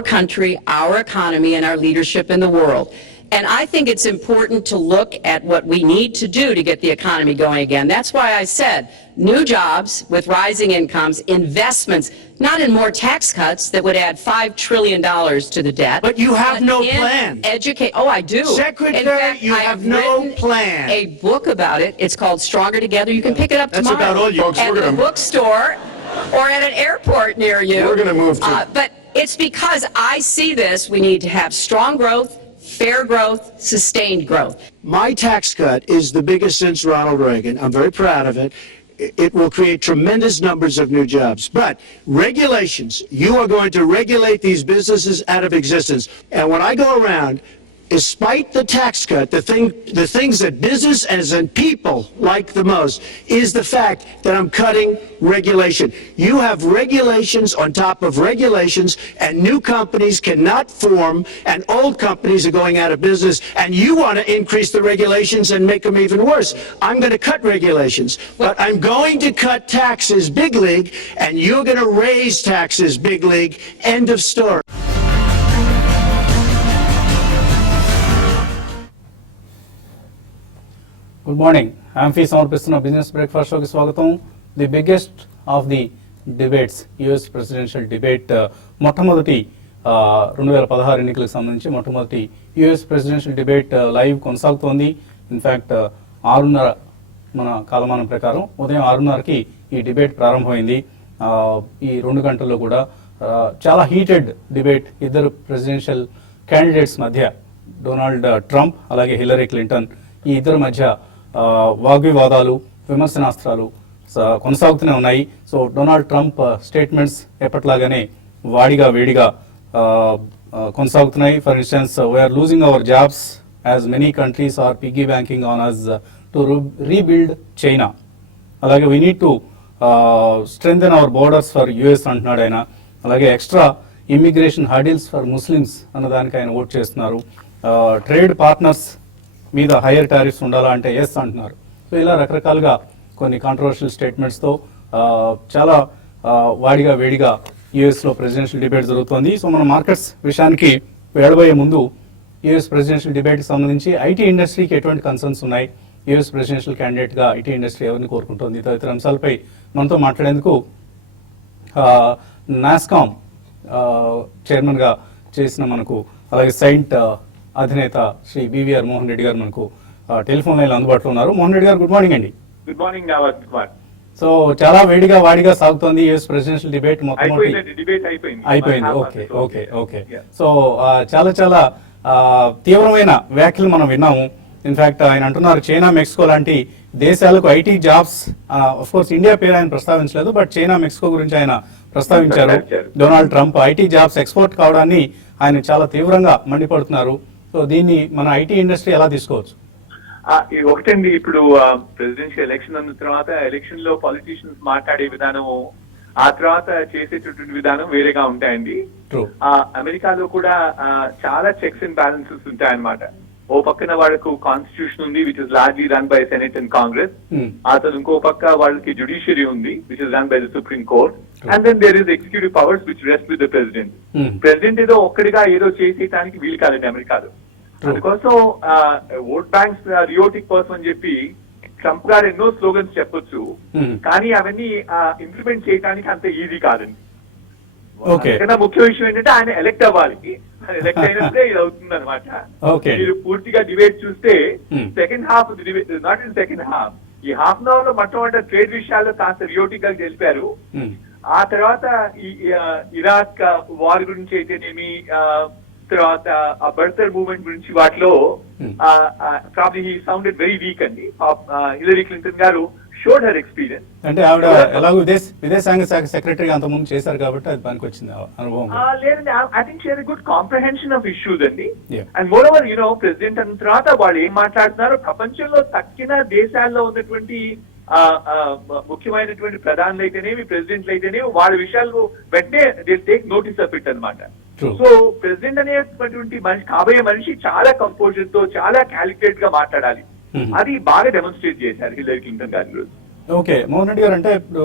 our country, our economy, and our leadership in the world. And I think it's important to look at what we need to do to get the economy going again. That's why I said new jobs with rising incomes, investments, not in more tax cuts that would add $5 trillion to the debt. But you have no plan. Oh, I do. Secretary, in fact, you have no plan. A book about it. It's called Stronger Together. You can pick it up tomorrow. That's about all you folks. At the bookstore or at an airport near you. We're going to move to. But it's because I see this. We need to have strong growth, fair growth, sustained growth. My tax cut is the biggest since Ronald Reagan. I'm very proud of it. It will create tremendous numbers of new jobs. But regulations, you are going to regulate these businesses out of existence. And when I go around, despite the tax cut, the things that business and people like the most is the fact that I'm cutting regulation. You have regulations on top of regulations, and new companies cannot form, and old companies are going out of business, and you want to increase the regulations and make them even worse. I'm going to cut regulations, but I'm going to cut taxes big league, and you're going to raise taxes big league. End of story. Good morning amphi సమర్పిస్తున్న business breakfast షోకి స్వాగతం. The biggest of the debates, US presidential debate, మొట్టమొదటి 2016 ఎన్నికలకు సంబంధించి మొట్టమొదటి US presidential debate live కొనసాగుతోంది. In fact 6:30 మన కాలమానం ప్రకారం ఉదయం 6:30కి ఈ డిబేట్ ప్రారంభమైంది. ఈ 2 గంటల్లో కూడా చాలా హీటెడ్ డిబేట్ ఇద్దరు ప్రెసిడెన్షియల్ క్యాండిడేట్స్ మధ్య, డొనాల్డ్ ట్రంప్ అలాగే హిల్లరీ క్లింటన్, ఈ ఇద్దరి మధ్య వాగ్వివాదాలు, విమర్శనాస్త్రాలు కొనసాగుతూనే ఉన్నాయి. సో డొనాల్డ్ ట్రంప్ స్టేట్మెంట్స్ ఎప్పట్లాగానే వాడిగా వేడిగా కొనసాగుతున్నాయి. For instance, we're losing our jobs as many countries are piggy banking on us to rebuild China. అలాగే we need to strengthen our borders for US అంటున్నాడు ఆయన. అలాగే extra immigration hurdles for Muslims అన్నదానికి ఆయన ఓట్ చేస్తున్నారు. Trade partners మీద hire tariffs ఉండాలా అంటే ఎస్ అంటున్నారు. సో ఇలా రకరకాలుగా కొన్ని కాంట్రవర్షియల్ స్టేట్మెంట్స్తో చాలా వాడిగా వేడిగా యూఎస్లో ప్రెసిడెన్షియల్ డిబేట్ జరుగుతోంది. సో మన మార్కెట్స్ విషయానికి వెళ్ళబోయే ముందు యూఎస్ ప్రెసిడెన్షియల్ డిబేట్కి సంబంధించి ఐటీ ఇండస్ట్రీకి ఎటువంటి కన్సర్న్స్ ఉన్నాయి, యూఎస్ ప్రెసిడెన్షియల్ క్యాండిడేట్గా ఐటీ ఇండస్ట్రీ ఎవరిని కోరుకుంటోంది, తదితర అంశాలపై మనతో మాట్లాడేందుకు నాస్కామ్ చైర్మన్గా చేసిన మనకు, అలాగే సైంట్ అధినేత శ్రీ బివిఆర్ మోహన్ రెడ్డి గారు మనకు టెలిఫోన్ లైన్ అందుబాటులో ఉన్నారు. మోహన్ రెడ్డి గారు, గుడ్ మార్నింగ్ అండి. Good morning. సో చాలా వేడిగా వాడిగా సాగుతోంది యూఎస్ ప్రెసిడెన్షియల్ డిబేట్. అయిపోయింది. ఓకే ఓకే ఓకే సో చాలా చాలా తీవ్రమైన వ్యాఖ్యలు మనం విన్నాము. ఇన్ఫాక్ట్ ఆయన అంటున్నారు చైనా, మెక్సికో లాంటి దేశాలకు IT jobs, of course India పేరు ఆయన ప్రస్తావించలేదు, బట్ చైనా, మెక్సికో గురించి ఆయన ప్రస్తావించారు. Donald Trump IT jobs export కావడాన్ని ఆయన చాలా తీవ్రంగా మండిపడుతున్నారు. సో దీన్ని మన ఐటీ ఇండస్ట్రీ ఎలా తీసుకోవచ్చు? ఒకటండి, ఇప్పుడు ప్రెసిడెన్షియల్ ఎలక్షన్ అన్న తర్వాత ఎలక్షన్ లో పాలిటీషియన్స్ మాట్లాడే విధానం, ఆ తర్వాత చేసేటటువంటి విధానం వేరేగా ఉంటాయండి. అమెరికాలో కూడా చాలా చెక్స్ అండ్ బ్యాలెన్సెస్ ఉంటాయన్నమాట. ఓ పక్కన వాళ్ళకు కాన్స్టిట్యూషన్ ఉంది, which is largely run by senate and Congress. అతను ఇంకో పక్క వాళ్ళకి జ్యుడిషియరీ ఉంది, which is run by the supreme court. And then there is executive powers which rest with the president. President ఏదో ఒక్కడిగా ఏదో చేసేయడానికి వీలు కాదండి అమెరికాలో. అందుకోసం ఓట్ బ్యాంక్స్ రియోటిక్ కోసం అని చెప్పి ట్రంప్ గారు ఎన్నో స్లోగన్స్ చెప్పొచ్చు, కానీ అవన్నీ ఇంప్లిమెంట్ చేయడానికి అంత ఈజీ కాదండి. ముఖ్య విషయం ఏంటంటే ఆయన ఎలక్ట్ అవ్వాలి. ఎలక్ట్ అయినప్పుడే ఇది అవుతుంది అనమాట. మీరు పూర్తిగా డిబేట్ చూస్తే second half debate, not in second half, ఈ హాఫ్ అన్ అవర్ లో మొట్టమొదటి ట్రేడ్ విషయాల్లో కాస్త రియోటిక్ గా తెలిపారు. ఆ తర్వాత ఈ ఇరాక్ వార్ గురించి అయితేనేమి, తర్వాత ఆ బర్తర్ మూవ్మెంట్ గురించి వాటిలో probably he sounded very weak అండి. హిల్లరీ క్లింటన్ గారు షోడ్ హర్ ఎక్స్పీరియన్స్. అంటే ఆవిడ ఎలాగో విదేశాంగ శాఖ సెక్రటరీగా అంత ముందు చేశారు కాబట్టి అది పనికి వచ్చింది అనుభవం. లేదండి, I think she has a good comprehension of issues అండి. అండ్ మోర్ ఓవర్ ప్రెసిడెంట్ అన్న తర్వాత వాళ్ళు ఏం మాట్లాడుతున్నారో, ప్రపంచంలో తక్కిన దేశాల్లో ఉన్నటువంటి ముఖ్యమైనటువంటి ప్రధానులు అయితేనేమి, ప్రెసిడెంట్లు అయితేనేమి, వాళ్ళ విషయాలు వెంటనే they take notice of it అనమాట. సో ప్రెసిడెంట్ అనేటువంటి మనిషి, కాబోయే మనిషి చాలా కంపోజర్ తో, చాలా క్యాలిక్యులేట్ గా మాట్లాడాలి. అది బాగా డెమాన్స్ట్రేట్ చేశారు హిల్లరీ క్లింటన్ గారు. ఓకే, మోహన్ రెడ్డి గారు, అంటే ఇప్పుడు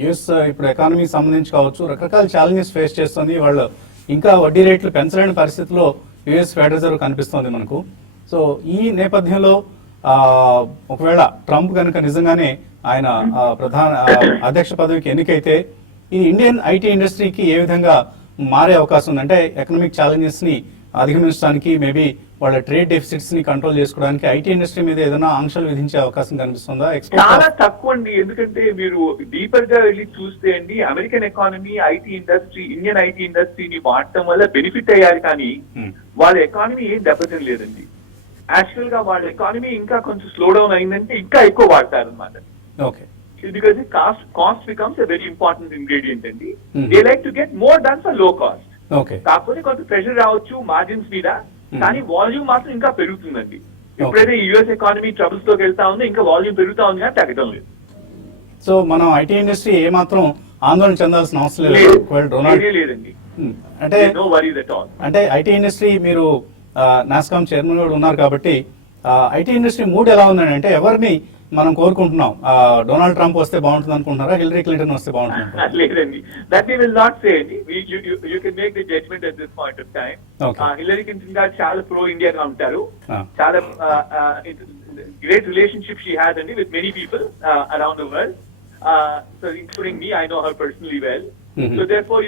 యుఎస్ ఇప్పుడు ఎకానమీకి సంబంధించి కావచ్చు రకరకాల ఛాలెంజెస్ ఫేస్ చేస్తుంది. వాళ్ళు ఇంకా వడ్డీ రేట్లు పెంచలేని పరిస్థితిలో యుఎస్ ఫెడరల్ రిజర్వ్ కనిపిస్తోంది మనకు. సో ఈ నేపథ్యంలో ఒకవేళ ట్రంప్ కనుక నిజంగానే ఆయన అధ్యక్ష పదవికి ఎన్నికైతే ఈ ఇండియన్ ఐటీ ఇండస్ట్రీకి ఏ విధంగా మారే అవకాశం ఉంది? అంటే ఎకనామిక్ ఛాలెంజెస్ ని అధిగమించడానికి, మేబీ వాళ్ళ ట్రేడ్ డెఫిసిట్స్ ని కంట్రోల్ చేసుకోవడానికి ఐటీ ఇండస్ట్రీ మీద ఏదైనా ఆంక్షలు విధించే అవకాశం కనిపిస్తుందా? చాలా తక్కువ అండి. ఎందుకంటే మీరు డీపర్ గా వెళ్ళి చూస్తే అండి, American economy IT industry, Indian IT ఇండస్ట్రీని వాడటం వల్ల బెనిఫిట్ అయ్యారు, కానీ వాళ్ళ ఎకానమీ ఏం దెబ్బతినలేదండి. యాక్చువల్ గా వాళ్ళ ఎకానమీ ఇంకా కొంచెం స్లో డౌన్ అయిందంటే ఇంకా ఎక్కువ వాడతారు అనమాట. Okay, because cost becomes a very important ingredient అండి. They like to get more than for low cost. Okay, కాకపోతే కొంత ప్రెషర్ రావచ్చు మార్జిన్స్ మీద, కానీ వాల్యూమ్ మాత్రం ఇంకా పెరుగుతుందండి. ఎప్పుడైతే యుఎస్ ఎకానమీ ట్రబుల్స్ లోకి వెళ్తా ఉందో ఇంకా వాల్యూమ్ పెరుగుతా ఉంది, కానీ తగ్గడం లేదు. సో మనం ఐటీ ఇండస్ట్రీ ఏ మాత్రం ఆందోళన చెందాల్సిన అవసరం లేదు లేదండి. అంటే నో వరీస్ అట్ ఆల్. అంటే ఐటీ ఇండస్ట్రీ, మీరు నాస్కామ్ చైర్మన్ కూడా ఉన్నారు కాబట్టి ఐటీ ఇండస్ట్రీ మూడ్ ఎలా ఉందండి? అంటే ఎవరిని మనం కోరుకుంటున్నాం? డొనాల్డ్ ట్రంప్ వస్తే బాగుంటుంది అనుకుంటున్నారా, హిల్లరీ క్లింటన్ వస్తే బాగుంటుంది? లేదండి, that we will not say అండి. You can make the judgment at this point of time. Hillary Clinton గారు చాలా ప్రో ఇండియా గా ఉంటారు. చాలా గ్రేట్ రిలేషన్షిప్ షీ హ్యాస్ అండి with many people around the world. So including me, I know her personally well. So therefore,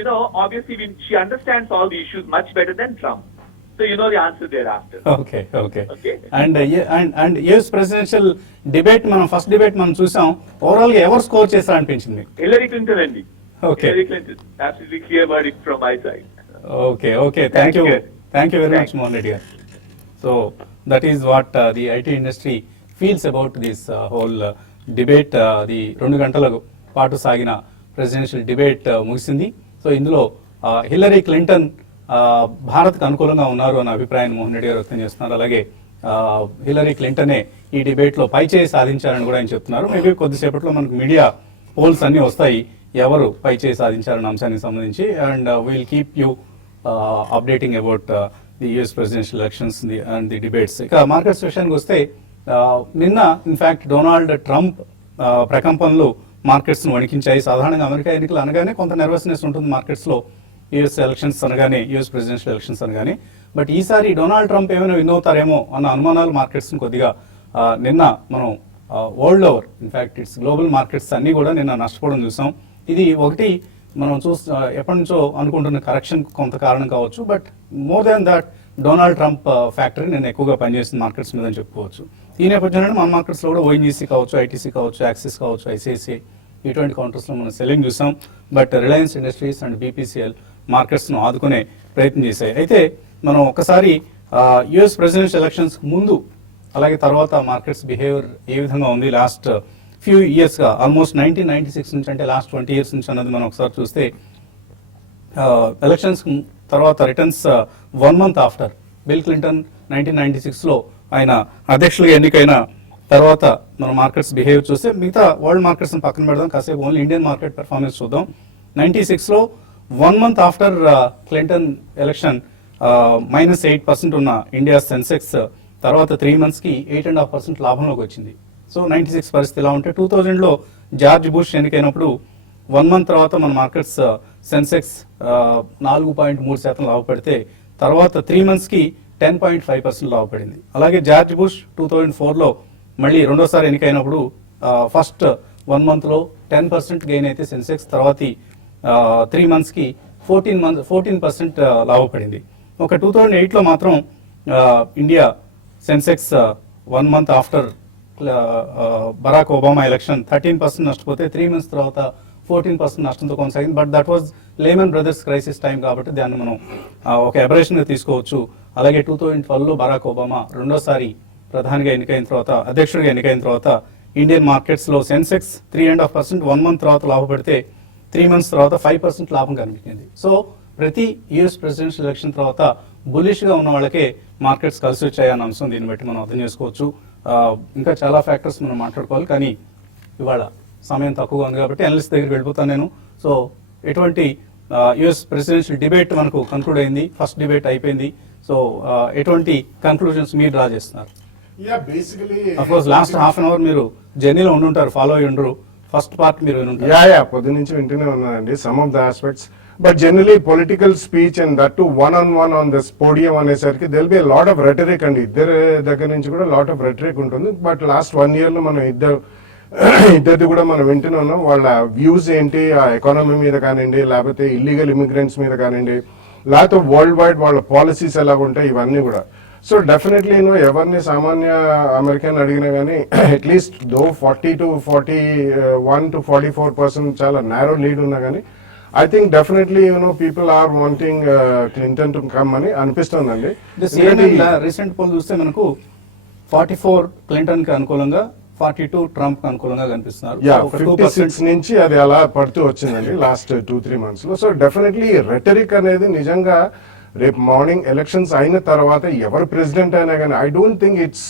obviously she understands all the issues much better than Trump. So you know the answer thereafter. Okay. And US presidential debate, మనం first debate మనం చూసాం. Overall గా ఎవరు score చేశారు అనిపించింది? Hillary Clinton అండి. Okay. Hillary Clinton. Absolutely clear verdict from my side. Okay. Thank you very much, Mohan Reddy. So that is what the IT industry feels about this whole debate. అది 2 గంటల పాటు సాగిన presidential debate ముగిసింది. So ఇందులో Hillary Clinton భారత్కు అనుకూలంగా ఉన్నారు అన్న అభిప్రాయాన్ని మోహన్ రెడ్డి గారు వ్యక్తం చేస్తున్నారు. అలాగే హిల్లరీ క్లింటనే ఈ డిబేట్ లో పైచేయి సాధించారని కూడా ఆయన చెప్తున్నారు. మేబీ కొద్దిసేపట్లో మనకు మీడియా పోల్స్ అన్ని వస్తాయి ఎవరు పైచేయి సాధించారన్న అంశానికి సంబంధించి. And will keep you updating about the US presidential elections and the debates. ఇక మార్కెట్స్ విషయానికి వస్తే నిన్న ఇన్ఫాక్ట్ డొనాల్డ్ ట్రంప్ ప్రకంపనలు మార్కెట్స్ ను వణికించాయి. సాధారణంగా అమెరికా ఎన్నికలు అనగానే కొంత నెర్వస్నెస్ ఉంటుంది మార్కెట్స్ లో, యుఎస్ ఎలక్షన్స్ అనగానే, యుఎస్ ప్రెసిడెన్షియల్ ఎలక్షన్స్ అనగానే. బట్ ఈసారి డొనాల్డ్ ట్రంప్ ఏమైనా విన్ అవుతారేమో అన్న అనుమానాలు మార్కెట్స్ ను కొద్దిగా నిన్న మనం world over, in fact it's global markets అన్ని కూడా నిన్న నష్టపోవడం చూసాం. ఇది ఒకటి మనం ఎప్పటి నుంచో అనుకుంటున్న కరెక్షన్ కొంత కారణం కావచ్చు. But more than that Donald Trump factory నేను ఎక్కువగా పనిచేస్తుంది మార్కెట్స్ మీద అని చెప్పుకోవచ్చు. ఈ నేపథ్యంలో మన మార్కెట్స్ లో కూడా ఓఎన్జీసీ కావచ్చు, ఐటీసీ కావచ్చు, యాక్సిస్ కావచ్చు, ఐసిఐసిఐ ఇటువంటి కౌంటర్స్ లో మనం సెల్లింగ్ చూసాం. But Reliance industries and BPCL markets ను ఆదుకునే ప్రయత్నం చేశాయి. అయితే మనం ఒకసారి యుఎస్ ప్రెసిడెన్షియల్ ఎలక్షన్స్ ముందు అలాగే తర్వాత మార్కెట్స్ బిహేవియర్ ఏ విధంగా ఉంది లాస్ట్ ఫ్యూ ఇయర్స్ గా, ఆల్మోస్ట్ 1996 నుంచి, అంటే లాస్ట్ 20 years నుంచి అన్నది మనం ఒకసారి చూస్తే ఎలక్షన్స్ తర్వాత returns 1 month after bill Clinton 1996 లో ఆయన అధ్యక్షులుగా ఎన్నికైన తర్వాత మన మార్కెట్స్ బిహేవ్ చూస్తే మిగతా వరల్డ్ మార్కెట్స్ పక్కన పెడదాం, కాసేపు ఓన్లీ ఇండియన్ మార్కెట్ పెర్ఫార్మెన్స్ చూద్దాం. 96 లో 1 month ఆఫ్టర్ క్లింటన్ ఎలక్షన్ -8% ఉన్న ఇండియా సెన్సెక్స్ తర్వాత 3 months కి 8.5% లాభంలోకి వచ్చింది. సో 96 పరిస్థితి ఇలా ఉంటే 2000 లో జార్జ్ బుష్ ఎన్నికైనప్పుడు 1 month తర్వాత మన మార్కెట్స్ సెన్సెక్స్ 4.3% లాభపడితే తర్వాత 3 months కి 10.5% లాభపడింది. అలాగే జార్జ్ బుష్ 2004 లో మళ్ళీ రెండోసారి ఎన్నికైనప్పుడు ఫస్ట్ 1 month లో 10% గెయిన్ అయితే సెన్సెక్స్, తర్వాత 3 months కి 14% లాభపడింది. ఒక 2008 లో మాత్రం India Sensex 1 month after Barack Obama election 13% నష్టపోతే 3 months తర్వాత 14% నష్టంతో కొనసాగింది. But that was Lehman Brothers crisis time కాబట్టి దాన్ని మనం ఒక అబరేషన్ గా తీసుకోవచ్చు. అలాగే 2012 లో బరాక్ ఒబామా రెండోసారి ప్రధానిగా ఎన్నికైన తర్వాత, అధ్యక్షుడిగా ఎన్నికైన తర్వాత ఇండియన్ మార్కెట్స్ లో సెన్సెక్స్ 3.5% 1 month తర్వాత లాభపడితే 3 months తర్వాత 5% లాభం కనిపించింది. సో ప్రతి యుఎస్ ప్రెసిడెన్షియల్ ఎలక్షన్ తర్వాత బులిష్ గా ఉన్న వాళ్ళకే మార్కెట్స్ కలిసి వచ్చాయన్న అంశం దీన్ని బట్టి మనం అర్థం చేసుకోవచ్చు. ఇంకా చాలా ఫ్యాక్టర్స్ మనం మాట్లాడుకోవాలి, కానీ ఇవాళ సమయం తక్కువగా ఉంది కాబట్టి అనలిస్ట్ దగ్గరికి వెళ్ళిపోతాను నేను. సో ఎటువంటి యుఎస్ ప్రెసిడెన్షియల్ డిబేట్ మనకు కన్క్లూడ్ అయింది, ఫస్ట్ డిబేట్ అయిపోయింది. సో ఎటువంటి కన్క్లూజన్స్ మీరు డ్రా చేస్తున్నారు? లాస్ట్ హాఫ్ అన్ అవర్ మీరు జర్నీలో ఉండుంటారు, ఫాలో అయ్యి ఉండరు. ఫస్ట్ పార్ట్ మీరు పొద్దు నుంచి వింటూనే ఉన్నానండి. Some of the aspects But generally, political speech and that too one-on-one on this podium అనేసరికి there will be a lot of rhetoric అండి. ఇద్దరు దగ్గర నుంచి కూడా lot of rhetoric ఉంటుంది. But last 1 year లో మనం ఇద్దరిది కూడా మనం వింటూనే ఉన్నాం. వాళ్ళ వ్యూస్ ఏంటి, ఆ ఎకానమీ మీద కానివ్వండి, లేకపోతే ఇల్లీగల్ ఇమిగ్రెంట్స్ మీద కానివ్వండి, లేకపోతే వరల్డ్ వైడ్ వాళ్ళ పాలసీస్ ఎలా ఉంటాయి, ఇవన్నీ కూడా. సో డెఫినెట్లీ ఎవరిని సామాన్య అమెరికన్ అడిగినా కానీ అట్లీస్ట్ దో 40 to 41 to 44% చాలా నేరో లీడ్ ఉన్నా కానీ I think definitely people are wanting Clinton to come అని అనిపిస్తుందండి. రీసెంట్ పోల్ చూస్తే మనకు 44 క్లింటన్ కి అనుకూలంగా 42 ట్రంప్ కి అనుకూలంగా కనిపిస్తున్నారు. 56 నుంచి అది అలా పడుతూ వచ్చిందండి లాస్ట్ 2-3 months లో. సో డెఫినెట్లీ రెటరిక్ అనేది నిజంగా రేపు మార్నింగ్ ఎలక్షన్స్ అయిన తర్వాత ఎవరు ప్రెసిడెంట్ అయినా కానీ I don't think it's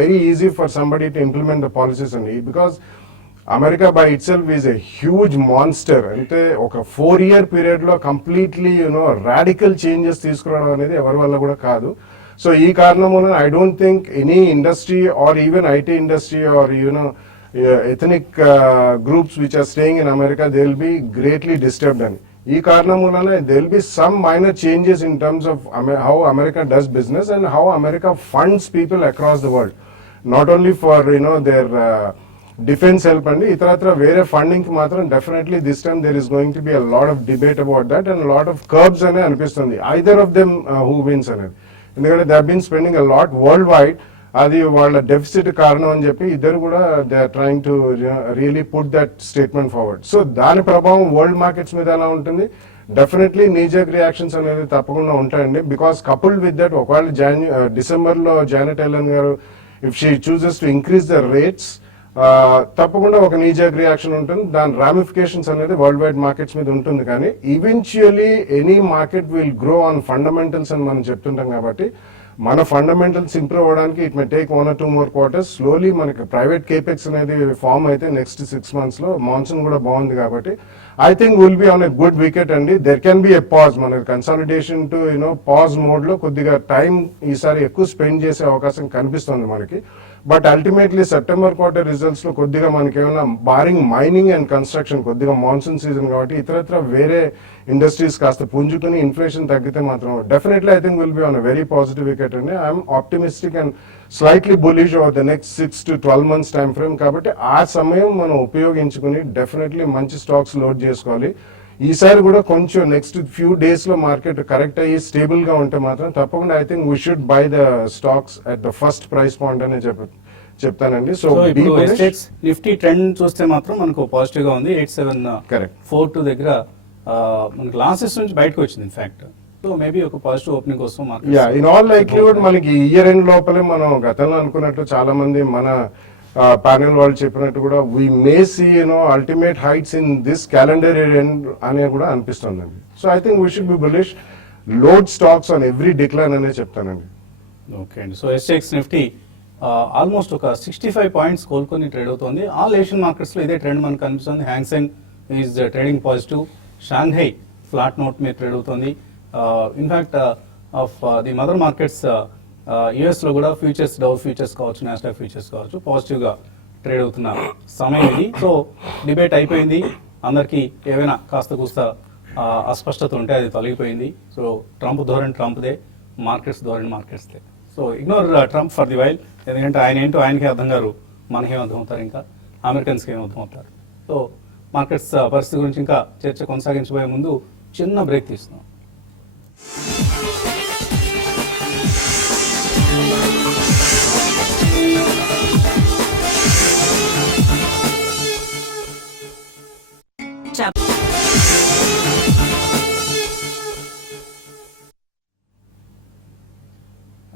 very easy for somebody to implement the policies అండి. Because America by itself is a huge monster. అంటే ఒక 4-year పీరియడ్ లో కంప్లీట్లీ రాడికల్ చేంజెస్ తీసుకురావడం అనేది ఎవరి వల్ల కూడా కాదు. సో ఈ కారణం వలన I don't think any industry or even IT industry or ethnic groups which are staying in America they will be greatly disturbed అని. ఈ కారణం వలన they will be some minor changes in terms of how America does business and how America funds people across the world. Not only for their defence help అండి, ఇతరత్ర వేరే funding కి మాత్రం definitely this time there is going to be a lot of debate about that and lot of curbs అనే అనిపిస్తుంది either of them who wins అనేది. ఎందుకంటే they have been spending a lot world wide. అది వాళ్ళ deficit కారణం అని చెప్పి ఇద్దరు కూడా they are trying to really put that statement forward. So దాని ప్రభావం వరల్డ్ మార్కెట్స్ మీద ఎలా ఉంటుంది, డెఫినెట్లీ నీజర్క్ రియాక్షన్స్ అనేది తప్పకుండా ఉంటాయండి. బికాస్ కపుల్డ్ విత్ దట్ ఒకవేళ డిసెంబర్లో జానెట్ ఎలన్ గారు if she chooses to increase the rates తప్పకుండా ఒక నీజర్క్ రియాక్షన్ ఉంటుంది. దాని రామిఫికేషన్స్ అనేది వరల్డ్ వైడ్ మార్కెట్స్ మీద ఉంటుంది. కానీ eventually any market will grow on fundamentals అని మనం చెప్తుంటాం. కాబట్టి మన ఫండమెంటల్స్ ఇంప్రూవ్ అవ్వడానికి it may take 1 or 2 more quarters. Slowly మనకి ప్రైవేట్ కేపెక్స్ అనేది ఫామ్ అయితే నెక్స్ట్ 6 months లో మాన్సూన్ కూడా బాగుంది కాబట్టి I think will be on a good wicket అండి. There can be a pause, మన కన్సాలిడేషన్ టు పాజ్ మోడ్ లో కొద్దిగా టైం ఈసారి ఎక్కువ స్పెండ్ చేసే అవకాశం కనిపిస్తుంది మనకి. But ultimately September quarter results లో కొద్దిగా మనకి ఏమైనా బారింగ్ మైనింగ్ అండ్ కన్స్ట్రక్షన్ కొద్దిగా మాన్సూన్ సీజన్ కాబట్టి ఇతరత్ర వేరే ఇండస్ట్రీస్ కాస్త పుంజుకుని ఇన్ఫ్లేషన్ తగ్గితే మాత్రం definitely I think will be on very positive wicket అండి. I'm optimistic and slightly bullish over the next 6 to 12 months time frame. కాబట్టి ఆ సమయం మనం ఉపయోగించుకుని డెఫినెట్లీ మంచి స్టాక్స్ లోడ్ చేసుకోవాలి. ఈసారి కూడా కొంచెం నెక్స్ట్ ఫ్యూ డేస్ లో మార్కెట్ కరెక్ట్ అయ్యి స్టేబుల్ గా ఉంటే మాత్రం తప్పకుండా I think we should buy the stocks at the first price point అనే చెప్తానండి. సో నిఫ్టీ ట్రెండ్ చూస్తే మాత్రం మనకు పాజిటివ్ గా ఉంది. 8742 దగ్గర మనకి లాసెస్ నుంచి బయటకు వచ్చింది ఇన్ఫాక్ట్. సో మేబీ ఒక పాజిటివ్ ఓపెనింగ్ కోసం ఇన్ ఆల్ లైక్లీహుడ్ మనకి ఇయర్ ఎండ్ లోపలే మనం గతంలో అనుకున్నట్టు చాలా మంది మన ప్యానెల్ వాళ్ళు చెప్పినట్టు కూడా we may see ultimate heights in this calendar year end అనే కూడా అనిపిస్తుందండి. So I think we should be bullish, load stocks on every decline అనే చెప్తానండి. ఓకే అండి. సో ఎస్ఎక్స్ నిఫ్టీ ఆల్మోస్ట్ ఒక 65 points కోలుకొని ట్రేడ్ అవుతుంది. ఆల్ ఏషియన్ మార్కెట్స్ లో ఇదే ట్రెండ్ మనకు కనిపిస్తుంది. Hang Seng is trading positive, Shanghai flat note మీద ట్రేడ్ అవుతుంది. In fact of the mother markets US లో కూడా ఫ్యూచర్స్, డౌ ఫ్యూచర్స్ కావచ్చు, నాస్డాక్ ఫ్యూచర్స్ కావచ్చు, పాజిటివ్ గా ట్రేడ్ అవుతున్న సమయం ఇది. సో డిబేట్ అయిపోయింది, అందరికి ఏవైనా కాస్త కూస్త అస్పష్టత ఉంటే అది తొలగిపోయింది. సో ట్రంప్ ధోరణి ట్రంప్దే, మార్కెట్స్ ధోరణి మార్కెట్స్దే. So ignore Trump for the while, ఎందుకంటే ఆయన ఏంటో ఆయనకే అర్థం గారు, మనకేం అర్థం అవుతారు, ఇంకా అమెరికన్స్కి ఏం అర్థం అవుతారు. సో మార్కెట్స్ పరిస్థితి గురించి ఇంకా చర్చ కొనసాగించబోయే ముందు చిన్న బ్రేక్ తీస్తున్నాం.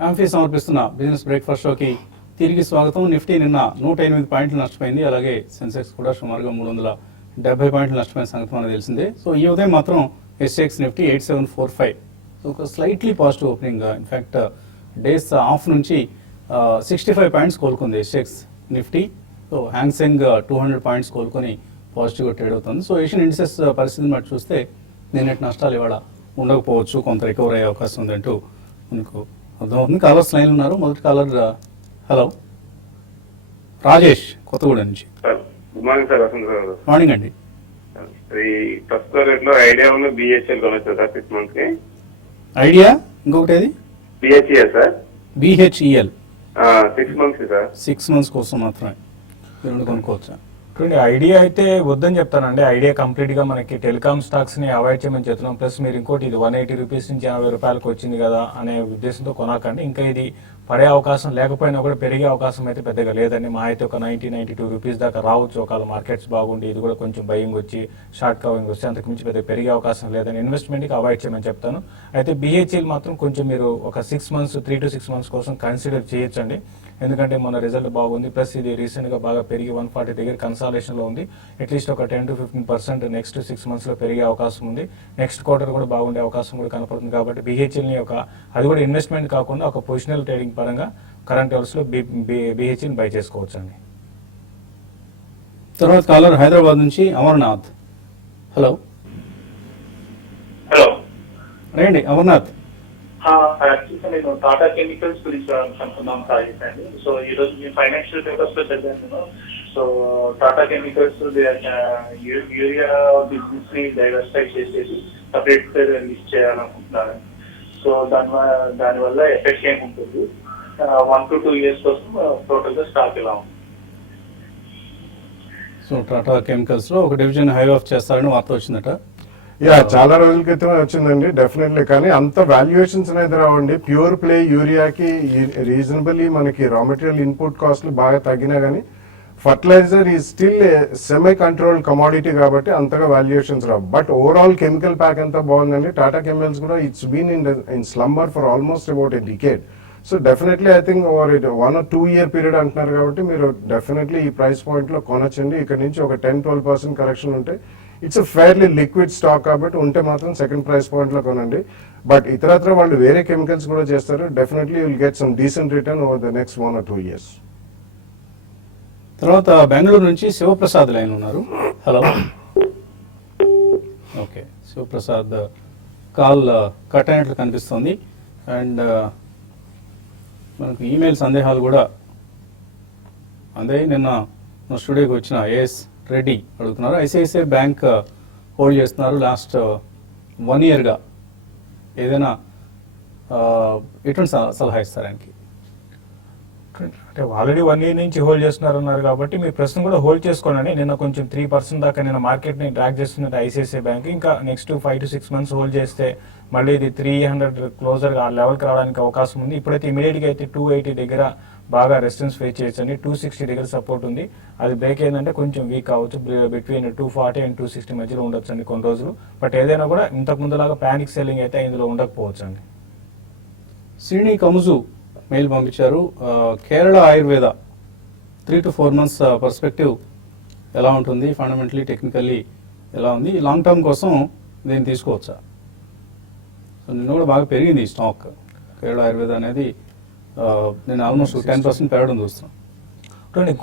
యాంఫీ సమర్పిస్తున్న బిజినెస్ బ్రేక్ఫాస్ట్ షోకి తిరిగి స్వాగతం. నిఫ్టీ నిన్న 108 పాయింట్లు నష్టపోయింది. అలాగే సెన్సెక్స్ కూడా సుమారుగా 370 పాయింట్లు నష్టపోయిన సంగతి మనకు తెలిసిందే. సో ఈ ఉదయం మాత్రం ఎస్ఎక్స్ నిఫ్టీ 8745, సో ఒక slightly positive opening. In fact days off నుంచి 65 పాయింట్స్ కోలుకుంది SGX Nifty. So Hang Seng 200 points కోలుకొని పాజిటివ్గా ట్రేడ్ అవుతుంది. సో ఏషియన్ ఇండిసెస్ పరిస్థితిని బట్టి చూస్తే నిన్నటి నష్టాలు ఇవాళ ఉండకపోవచ్చు, కొంత రికవర్ అయ్యే అవకాశం ఉందంటూ మనకు అర్థమవుతుంది. కాలర్స్ లైన్ ఉన్నారు. మొదటి కాలర్ హలో రాజేష్ కొత్తగూడ నుంచి. Good morning sir. వసంత్ గారు మార్నింగ్ అండి. ఈ ప్రస్తుత రేట్లో ఐడియా ఉన్న బిహెచ్ఎల్ కొనొచ్చు సార్ 6 months కి. ఐడియా ఇంకొకటి ఏది బిహెచ్ఎల్ సార్ బిహెచ్ఈఎల్ 6 months కి సార్. 6 months కోసం మాత్రమే ఈ రెండు కొనుక్కోవచ్చా? చూడండి, ఐడియా అయితే వద్దని చెప్తానండి. ఐడియా కంప్లీట్ గా మనకి టెలికామ్ స్టాక్స్ ని అవాయిడ్ చేయమని చెప్తున్నాం. ప్లస్ మీరు ఇంకోటి ఇది 180 రూపీస్ నుంచి 80 రూపాయలకు వచ్చింది కదా అనే ఉద్దేశంతో కొనకండి. ఇంకా ఇది పడే అవకాశం లేకపోయినా కూడా పెరిగే అవకాశం అయితే పెద్దగా లేదండి. మా అయితే ఒక 92 రూపీస్ దాకా రావచ్చు ఒకవేళ మార్కెట్స్ బాగుండి, ఇది కూడా కొంచెం బయింగ్ వచ్చి షార్ట్ కవరింగ్ వస్తే అంతకు మించి పెద్దగా పెరిగే అవకాశం లేదని ఇన్వెస్ట్మెంట్కి అవాయిడ్ చేయమని చెప్తాను. అయితే బిహెచ్ఎల్ మాత్రం కొంచెం మీరు ఒక 6 months 3 to 6 months కోసం కన్సిడర్ చేయొచ్చండి. ఎందుకంటే మన రిజల్ట్ బాగుంది, ప్లస్ ఇది రీసెంట్ గా బాగా పెరిగి 140 దగ్గర కన్సాలేషన్ లో ఉంది. అట్లీస్ట్ ఒక 10 to 15% నెక్స్ట్ 6 months లో పెరిగే అవకాశం ఉంది. నెక్స్ట్ క్వార్టర్ కూడా బాగుండే అవకాశం కూడా కనపడుతుంది. కాబట్టి బిహెచ్ఎల్ ని అది కూడా ఇన్వెస్ట్మెంట్ కాకుండా ఒక పొజిషనల్ ట్రేడింగ్ పరంగా కరెంట్ లెవెల్స్ లో బిహెచ్ఎల్ బై చేసుకోవచ్చు అండి. తర్వాత కాలర్ హైదరాబాద్ నుంచి అమర్నాథ్. హలో హలో రండి అమర్నాథ్. యాక్చువల్గా నేను టాటా కెమికల్స్ గురించి అనుకున్నాం సాగించండి. సో ఈ రోజు మీ ఫైనాన్షియల్ పేపర్స్ లో చదివాను. So Tata chemicals urea business ని డైవర్సిఫై చేసేసి సపరేట్ లిస్ట్ చేయాలనుకుంటున్నారు. సో దానివల్ల ఎఫెక్ట్ ఏముంటుంది? 1 to 2 years కోసం టోటల్ గా స్టాక్ ఎలా ఉంది? సో టాటా కెమికల్స్ లో ఒక డివిజన్ హై ఆఫ్ చేస్తారని వార్త వచ్చిందట. చాలా రోజుల క్రితమే వచ్చిందండి డెఫినెట్లీ. కానీ అంత వాల్యుయేషన్స్ అనేది రావండి. ప్యూర్ ప్లే యూరియాకి రీజనబుల్లీ మనకి రా మెటీరియల్ ఇన్పుట్ కాస్ట్లు బాగా తగ్గినా కానీ ఫర్టిలైజర్ ఈ స్టిల్ సెమీ కంట్రోల్ కమాడిటీ కాబట్టి అంతగా వాల్యుయేషన్స్ రావు. బట్ ఓవరాల్ కెమికల్ ప్యాక్ అంతా బాగుందండి. టాటా కెమికల్స్ కూడా it's been in slumber for almost about a decade. So definitely I think over 1 or 2 year period అంటున్నారు కాబట్టి మీరు డెఫినెట్లీ ఈ ప్రైస్ పాయింట్ లో కొనొచ్చండి. ఇక్కడ నుంచి ఒక 10-12% కరెక్షన్ ఉంటే it's a fairly liquid stock కాబట్టి ఉంటే మాత్రం సెకండ్ ప్రైస్ పాయింట్ లో కొనండి. బట్ ఇతరత్ర వాళ్ళు వేరే కెమికల్స్ కూడా చేస్తారు. Definitely will get some decent return over the next 1 or 2 years. తర్వాత బెంగళూరు నుంచి శివప్రసాద్ లైన్ ఉన్నారు. Hello okay, Shivaprasad call cut అయినట్లు కనిపిస్తుంది. అండ్ మనకు ఈమెయిల్ సందేహాలు కూడా అందే. నిన్న నా స్టూడియోకి వచ్చిన ఏఎస్ రెడ్డి అడుగుతున్నారు. ఐసిఐసిఐ బ్యాంక్ హోల్డ్ చేస్తున్నారు లాస్ట్ 1 yearగా. ఏదైనా ఎటువంటి సలహా ఇస్తారు ఆయనకి? అంటే ఆల్రెడీ 1 year నుంచి హోల్డ్ చేస్తున్నారు అన్నారు కాబట్టి మీ ప్రస్తుతం కూడా హోల్డ్ చేసుకోండి. నిన్న కొంచెం 3% దాకా నిన్న మార్కెట్ ని డ్రాగ్ చేస్తున్నట్టు ఐసిఐసిఐ బ్యాంక్. ఇంకా నెక్స్ట్ 5 to 6 months హోల్డ్ చేస్తే మళ్ళీ ఇది 300 క్లోజర్ ఆ లెవెల్కి రావడానికి అవకాశం ఉంది. ఇప్పుడైతే ఇమీడియట్ గా అయితే 280 దగ్గర బాగా రెసిస్టెన్స్ ఫేస్ చేయొచ్చండి. 260 దగ్గర సపోర్ట్ ఉంది. అది బ్రేక్ అయిందంటే కొంచెం వీక్ అవ్వచ్చు. బిట్వీన్ 240 and 260 మధ్యలో ఉండొచ్చు అండి కొన్ని రోజులు. బట్ ఏదైనా కూడా ఇంతకు ముందులాగా ప్యానిక్ సెల్లింగ్ అయితే ఇందులో ఉండకపోవచ్చు అండి. శ్రీని కముజు మెయిల్ పంపించారు. Kerala Ayurveda 3 to 4 months perspective ఎలా ఉంటుంది? ఫండమెంటలీ టెక్నికల్లీ ఎలా ఉంది? లాంగ్ టర్మ్ కోసం దీన్ని తీసుకోవచ్చా? సో నిన్న కూడా బాగా పెరిగింది ఈ స్టాక్. కేరళ ఆయుర్వేద అనేది నేను ఆల్మోస్ట్ 10% పెరగడం చూస్తున్నాను.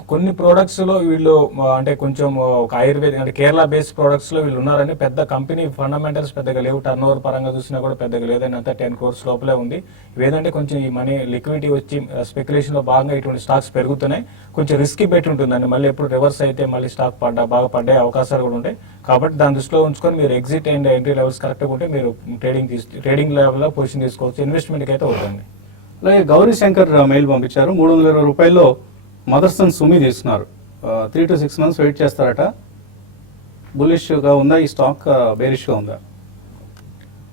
కొన్ని ప్రోడక్ట్స్ లో వీళ్ళు అంటే కొంచెం ఒక ఆయుర్వేద అంటే కేరళ బేస్డ్ ప్రోడక్ట్స్ లో వీళ్ళు ఉన్నారని. పెద్ద కంపెనీ ఫండమెంటల్స్ పెద్దగా లేవు. టర్న్ ఓవర్ పరంగా చూసినా కూడా పెద్దగా లేదని, అంతా 10 crores లోపలే ఉంది. ఇవేంటంటే కొంచెం ఈ మనీ లిక్విడిటీ వచ్చి స్పెక్యులేషన్ లో భాగంగా ఇటువంటి స్టాక్స్ పెరుగుతున్నాయి. కొంచెం రిస్కీ బెట్ ఉంటుందండి. మళ్ళీ ఎప్పుడు రివర్స్ అయితే మళ్ళీ స్టాక్ బాగా పడ్డే అవకాశాలు కూడా ఉంటాయి. కాబట్టి దాని దృష్టిలో ఉంచుకొని మీరు ఎగ్జిట్ అండ్ ఎంట్రీ లెవెల్స్ కరెక్ట్గా ఉంటే మీరు ట్రేడింగ్ లెవెల్లో పొజిషన్ తీసుకోవచ్చు. ఇన్వెస్ట్మెంట్కి అయితే అవుతుంది. అలాగే గౌరీ శంకర్ మెయిల్ పంపించారు. 320 రూపాయల్లో మదర్సన్ సుమి తీసుకున్నారు. 3 to 6 months వెయిట్ చేస్తారట. బులిష్గా ఉందా ఈ స్టాక్? బేరిష్గా ఉందా?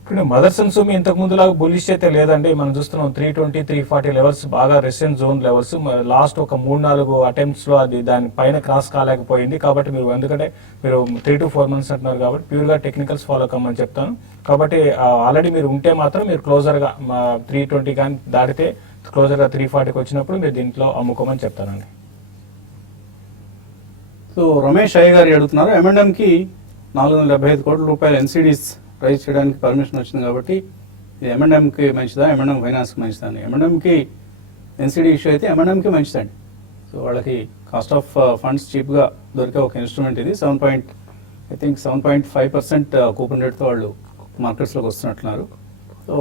ఇప్పుడు మదర్సన్ సుమి ఇంతకు ముందులాగా బులిష్ అయితే లేదండి. మనం చూస్తున్నాం 320, 340 లెవెల్స్ బాగా రెసిస్టెన్స్ జోన్ లెవెల్స్. లాస్ట్ ఒక 3-4 అటెంప్ట్స్ లో అది దాని పైన క్రాస్ కాలేకపోయింది. కాబట్టి మీరు ఎందుకంటే మీరు 3 to 4 months అంటున్నారు కాబట్టి ప్యూర్ గా టెక్నికల్స్ ఫాలో కమ్మని చెప్తాను. కాబట్టి ఆల్రెడీ మీరు ఉంటే మాత్రం మీరు క్లోజర్ గా 320 కానీ దాటితే క్లోజర్ గా 340కి వచ్చినప్పుడు మీరు దీంట్లో అమ్ముకోమని చెప్తానండి. సో రమేష్ అయ్య గారు అడుగుతున్నారు. M&Mకి 475 కోట్ల రూపాయల ఎన్సీడీస్ రైజ్ చేయడానికి పర్మిషన్ వచ్చింది కాబట్టి ఇది M&Mకి మంచిదా, M&M ఫైనాన్స్కి మంచిదా అని? M&Mకి ఎన్సీడీ ఇష్యూ అయితే M&Mకి మంచిదండి. సో వాళ్ళకి కాస్ట్ ఆఫ్ ఫండ్స్ చీప్గా దొరికే ఒక ఇన్స్ట్రుమెంట్ ఇది. 7.5% కూపన్ రేట్తో వాళ్ళు మార్కెట్స్లోకి వస్తున్నట్టున్నారు. So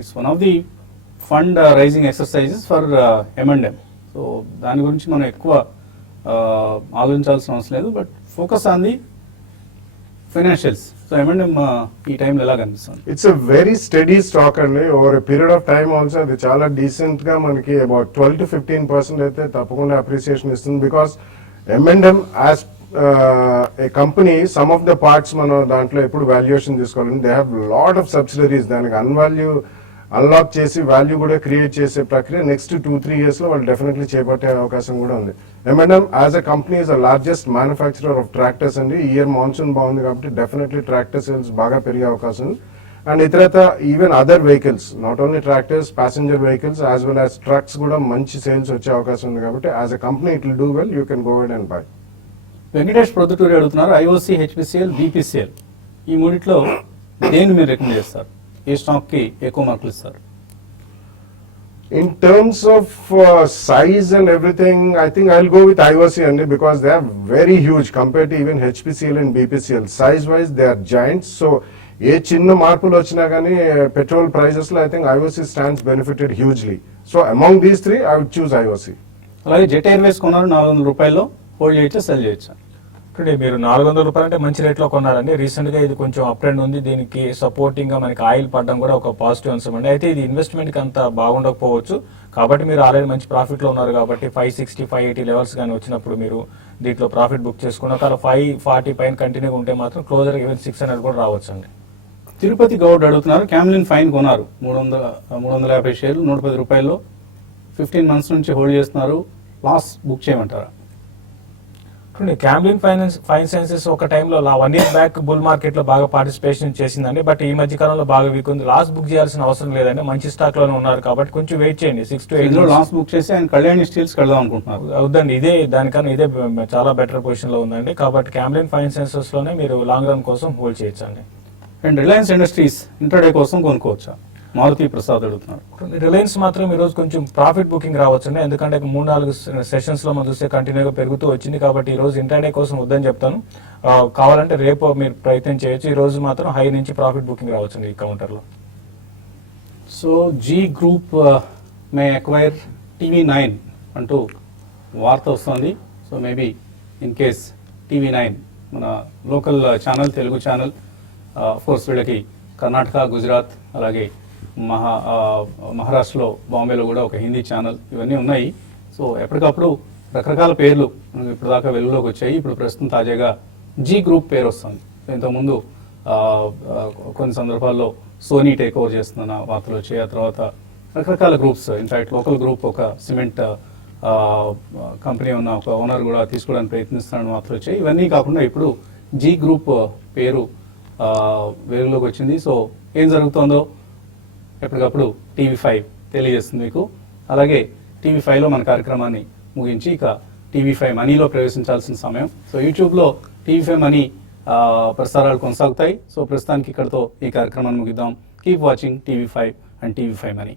it's one of the fund raising exercises for M&M. So దాని గురించి మనం ఎక్కువ ఆలోచించాల్సిన అవసరం లేదు. But focus on the financials. So M&M ఈ టైంలో ఎలా కనిపిస్తుంది? It's a very steady stock అండి. Over a period of time also అది చాలా డీసెంట్ గా మనకి అబౌట్ 12 to 15% అయితే తప్పకుండా అప్రిసియేషన్ ఇస్తుంది. Because M&M as a company some of the parts మనం దాంట్లో ఎప్పుడు వాల్యుయేషన్ తీసుకోవాలి. They have lot of subsidiaries. దానికి అన్లాక్ చేసి వాల్యూ కూడా క్రియేట్ చేసే ప్రక్రియ నెక్స్ట్ 2-3 years లో వాళ్ళు డెఫినెట్లీ చేపట్టే అవకాశం కూడా ఉంది. M&M as a company is the largest manufacturer of tractors అండి. ఈ ఇయర్ మాన్సూన్ బాగుంది కాబట్టి డెఫినెట్లీ ట్రాక్టర్ సేల్స్ బాగా పెరిగే అవకాశం ఉంది. అండ్ ఇతరత even other vehicles, not only tractors, passenger vehicles as well as trucks కూడా మంచి సేల్స్ వచ్చే అవకాశం ఉంది కాబట్టి as a company it will do well. You can go ahead and buy. Venkatesh Proddaturi అడుగుతున్నారు, IOC, HPCL, BPCL ఈ మూడిట్లో దేన్ని మీరు రికమెండ్ చేస్తారు? ఏ స్టాక్కి ఎక్కువ మార్కులు ఇస్తారు? In terms of size and everything, I think I'll go with IOC only because they are very huge compared to even HPCL and BPCL. Size wise, they are giants. So, ఏ చిన్న మార్పులు వచ్చినా కానీ petrol prices లో I think IOC stands benefited hugely. So, among these three, I would choose IOC. అలాగే jet Airways కొన్నారు ₹400, hold చేయొచ్చా, cell చేయొచ్చా? ఇప్పుడు మీరు ₹400 అంటే మంచి రేట్లో కొన్నారండి. రీసెంట్ గా ఇది కొంచెం అప్ ట్రెండ్ ఉంది. దీనికి సపోర్టింగ్ గా మనకి ఆయిల్ పడడం కూడా ఒక పాజిటివ్ అంశం అండి. అయితే ఇది ఇన్వెస్ట్మెంట్ కి అంత బాగుండకపోవచ్చు కాబట్టి మీరు ఆల్రెడీ మంచి ప్రాఫిట్ లో ఉన్నారు కాబట్టి 560, 580 లెవెల్స్ కానీ వచ్చినప్పుడు మీరు దీంట్లో ప్రాఫిట్ బుక్ చేసుకున్న ఒకవేళ 540 పైన కంటిన్యూ ఉంటే మాత్రం క్లోజర్ ఈవెన్ 600 కూడా రావచ్చు అండి. తిరుపతి గౌడ్ అడుగుతున్నారు, క్యామ్లిన్ ఫైన్ కొన్నారు 350 షేర్లు ₹110, 15 months నుంచి హోల్డ్ చేస్తున్నారు, లాస్ బుక్ చేయమంటారా? క్యామ్లిన్ ఫైన్ సైన్సెస్ ఒక టైంలో 1 year బ్యాక్ బుల్ మార్కెట్ లో బాగా పార్టిసిపేషన్ చేసిందండి. బట్ ఈ మధ్య కాలంలో బాగా వీక్ ఉంది. లాస్ బుక్ చేయాల్సిన అవసరం లేదండి. మంచి స్టాక్ లోనే ఉన్నారు కాబట్టి కొంచెం వెయిట్ చేయండి. 6 to 8 లాస్ బుక్ చేసి ఆయన కళ్యాణి స్టీల్స్ కడదాం అనుకుంటున్నారు. అవుదండి, దానికన్నా ఇదే చాలా బెటర్ పొజిషన్ లో ఉందండి. కాబట్టి క్యామ్లిన్ ఫైన్ సైన్సెస్ లోనే మీరు లాంగ్ రన్ కోసం హోల్డ్ చేయొచ్చండి. అండ్ రిలయన్స్ ఇండస్ట్రీస్ ఇంటర్డే కోసం కొనుక్కోవచ్చా? మారుతి ప్రసాద్ అడుగుతున్నారు. రిలయన్స్ మాత్రం ఈ రోజు కొంచెం ప్రాఫిట్ బుకింగ్ రావచ్చండి. ఎందుకంటే 3-4 సెషన్స్ లో మనం చూస్తే కంటిన్యూగా పెరుగుతూ వచ్చింది కాబట్టి ఈ రోజు ఇంటర్డే కోసం వద్దని చెప్తాను. కావాలంటే రేపు మీరు ప్రయత్నం చేయొచ్చు. ఈ రోజు మాత్రం హై నుంచి ప్రాఫిట్ బుకింగ్ రావచ్చండి ఈ కౌంటర్ లో. సో జీ గ్రూప్ మే అక్వైర్ TV9 అంటూ వార్త వస్తుంది. So maybe in case TV9 మన local channel, Telugu channel, course వీళ్ళకి కర్ణాటక, గుజరాత్, అలాగే మహారాష్ట్రలో బాంబేలో కూడా ఒక హిందీ ఛానల్ ఇవన్నీ ఉన్నాయి. సో ఎప్పటికప్పుడు రకరకాల పేర్లు ఇప్పుడు దాకా వెలుగులోకి వచ్చాయి. ఇప్పుడు ప్రస్తుతం తాజాగా జీ గ్రూప్ పేరు వస్తుంది. ఇంతకుముందు కొన్ని సందర్భాల్లో సోనీ టేక్ ఓవర్ చేస్తున్న వార్తలు వచ్చాయి. ఆ తర్వాత రకరకాల గ్రూప్స్, ఇన్ఫాక్ట్ లోకల్ గ్రూప్ ఒక సిమెంట్ కంపెనీ ఉన్న ఒక ఓనర్ కూడా తీసుకోవడానికి ప్రయత్నిస్తున్నారని వార్తలు వచ్చాయి. ఇవన్నీ కాకుండా ఇప్పుడు జీ గ్రూప్ పేరు వెలుగులోకి వచ్చింది. సో ఏం జరుగుతుందో ఎప్పటికప్పుడు TV5 తెలియజేస్తుంది మీకు. అలాగే TV5లో మన కార్యక్రమాన్ని ముగించి ఇక TV5 మనీలో ప్రవేశించాల్సిన సమయం. సో యూట్యూబ్లో TV5 మనీ ప్రసారాలు కొనసాగుతాయి. సో ప్రస్తుతానికి ఇక్కడతో ఈ కార్యక్రమాన్ని ముగిద్దాం. Keep watching TV5 and TV5 money.